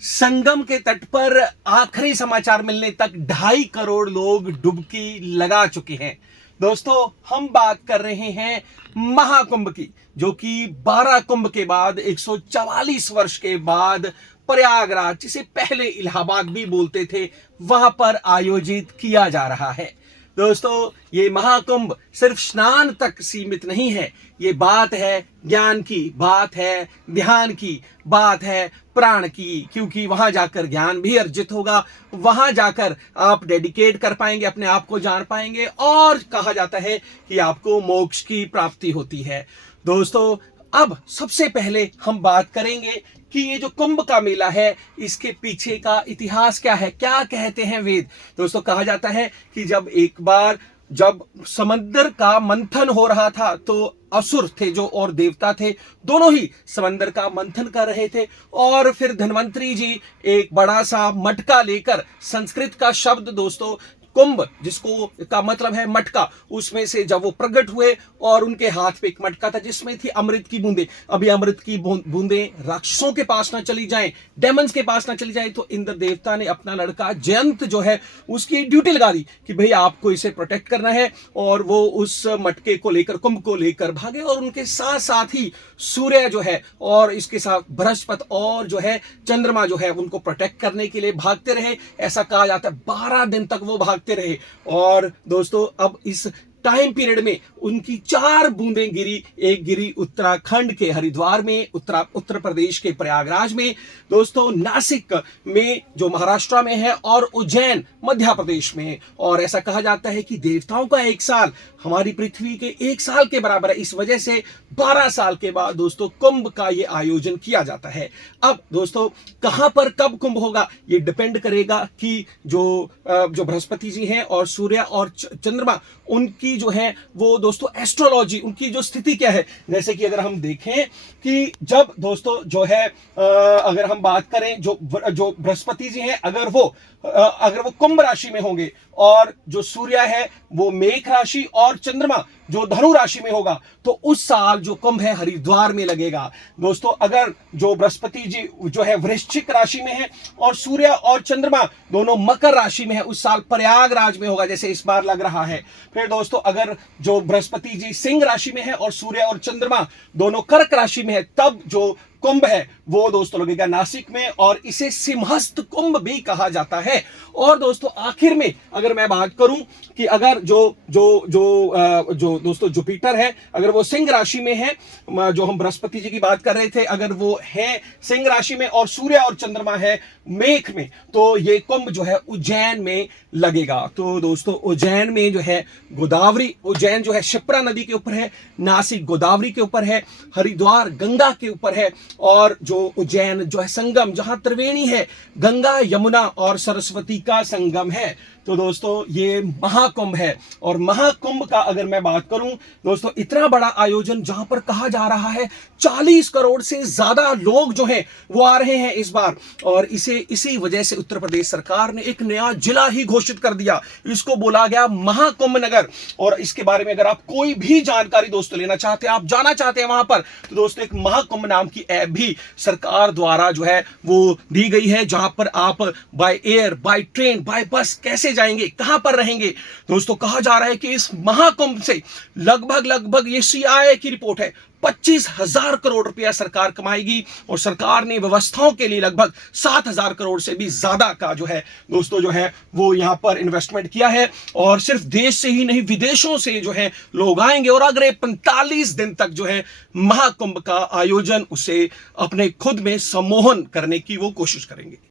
संगम के तट पर आखिरी समाचार मिलने तक 2.5 करोड़ लोग डुबकी लगा चुके हैं। दोस्तों, हम बात कर रहे हैं महाकुंभ की, जो कि 12 कुंभ के बाद 144 वर्ष के बाद प्रयागराज, जिसे पहले इलाहाबाद भी बोलते थे, वहां पर आयोजित किया जा रहा है। दोस्तों, ये महाकुंभ सिर्फ स्नान तक सीमित नहीं है। ये बात है ज्ञान की, बात है ध्यान की, बात है प्राण की, क्योंकि वहां जाकर ज्ञान भी अर्जित होगा। वहां जाकर आप डेडिकेट कर पाएंगे, अपने आप को जान पाएंगे, और कहा जाता है कि आपको मोक्ष की प्राप्ति होती है। दोस्तों, अब सबसे पहले हम बात करेंगे कि ये जो कुंभ का मेला है, इसके पीछे का इतिहास क्या है, क्या कहते हैं वेद। दोस्तों, कहा जाता है कि जब समंदर का मंथन हो रहा था, तो असुर थे जो और देवता थे, दोनों ही समंदर का मंथन कर रहे थे। और फिर धन्वंतरी जी एक बड़ा सा मटका लेकर, संस्कृत का शब्द दोस्तों कुंभ, जिसको का मतलब है मटका, उसमें से जब वो प्रकट हुए और उनके हाथ पे एक मटका था जिसमें थी अमृत की बूंदें। अभी अमृत की बूंदें राक्षसों के पास ना चली जाएं, डेमन्स के पास ना चली जाएं, तो इंद्र देवता ने अपना लड़का जयंत जो है उसकी ड्यूटी लगा दी कि भाई आपको इसे प्रोटेक्ट करना है। और वो उस मटके को लेकर, कुंभ को लेकर भागे, और उनके साथ साथ ही सूर्य जो है और इसके साथ बृहस्पति और जो है चंद्रमा जो है उनको प्रोटेक्ट करने के लिए भागते रहे। ऐसा कहा जाता है 12 दिन तक वो भागते रहे। और दोस्तों, अब इस टाइम पीरियड में उनकी 4 बूंदें गिरी। एक गिरी उत्तराखंड के हरिद्वार में, उत्तर प्रदेश के प्रयागराज में, दोस्तों नासिक में जो महाराष्ट्र में है, और उज्जैन मध्य प्रदेश में। और ऐसा कहा जाता है कि देवताओं का 1 साल हमारी पृथ्वी के 1 साल के बराबर है। इस वजह से 12 साल के बाद दोस्तों कुंभ का ये आयोजन किया जाता है। अब दोस्तों, कहां पर कब कुंभ होगा, ये डिपेंड करेगा कि जो बृहस्पति जी हैं और सूर्य और चंद्रमा, उनकी जो है वो दोस्तों एस्ट्रोलॉजी, उनकी जो स्थिति क्या है। जैसे कि अगर हम देखें कि जब दोस्तों जो है अगर हम बात करें, जो बृहस्पति जी हैं, अगर वो कुंभ राशि में होंगे, और जो सूर्य है वो मेष राशि, और चंद्रमा जो धनु राशि में होगा, तो उस साल जो कुंभ है हरिद्वार में लगेगा। दोस्तों, अगर जो बृहस्पति जी जो है वृश्चिक राशि में है, और सूर्य और चंद्रमा दोनों मकर राशि में है, उस साल प्रयागराज में होगा, जैसे इस बार लग रहा है। फिर दोस्तों, अगर जो बृहस्पति जी सिंह राशि में है और सूर्य और चंद्रमा दोनों कर्क राशि में है, तब जो कुंभ है वो दोस्तों लगेगा नासिक में, और इसे सिंहस्थ कुंभ भी कहा जाता है। और दोस्तों, आखिर में अगर मैं बात करूं कि अगर जो दोस्तों जुपिटर है, अगर वो सिंह राशि में है, जो हम बृहस्पति जी की बात कर रहे थे, अगर वो है सिंह राशि में और सूर्य और चंद्रमा है मेष में, तो ये कुंभ जो है उज्जैन में लगेगा। तो दोस्तों, उज्जैन में जो है गोदावरी, उज्जैन जो है शिप्रा नदी के ऊपर है, नासिक गोदावरी के ऊपर है, हरिद्वार गंगा के ऊपर है, और जो उज्जैन जो है संगम, जहां त्रिवेणी है, गंगा यमुना और सरस्वती का संगम है। तो दोस्तों, ये महाकुंभ है। और महाकुंभ का अगर मैं बात करूं दोस्तों, इतना बड़ा आयोजन, जहां पर कहा जा रहा है 40 करोड़ से ज्यादा लोग जो हैं वो आ रहे हैं इस बार। और इसी वजह से उत्तर प्रदेश सरकार ने एक नया जिला ही घोषित कर दिया, इसको बोला गया महाकुंभ नगर। और इसके बारे में अगर आप कोई भी जानकारी दोस्तों लेना चाहते हैं, आप जाना चाहते हैं वहां पर, तो दोस्तों एक महाकुंभ नाम की ऐप भी सरकार द्वारा जो है वो दी गई है, जहां पर आप by air, by train, by bus कैसे जाएंगे, कहां पर रहेंगे। दोस्तों, कहा जा रहा है कि इस महाकुंभ से लगभग ये सीआईए की रिपोर्ट है, 25,000 करोड़ रुपया सरकार कमाएगी। और सरकार ने व्यवस्थाओं के लिए लगभग 7,000 करोड़ से भी ज्यादा का जो है दोस्तों जो है वो यहां पर इन्वेस्टमेंट किया है। और सिर्फ देश से ही नहीं, विदेशों से जो है लोग आएंगे, और अगले 45 दिन तक जो है महाकुंभ का आयोजन, उसे अपने खुद में सम्मोहन करने की वो कोशिश करेंगे।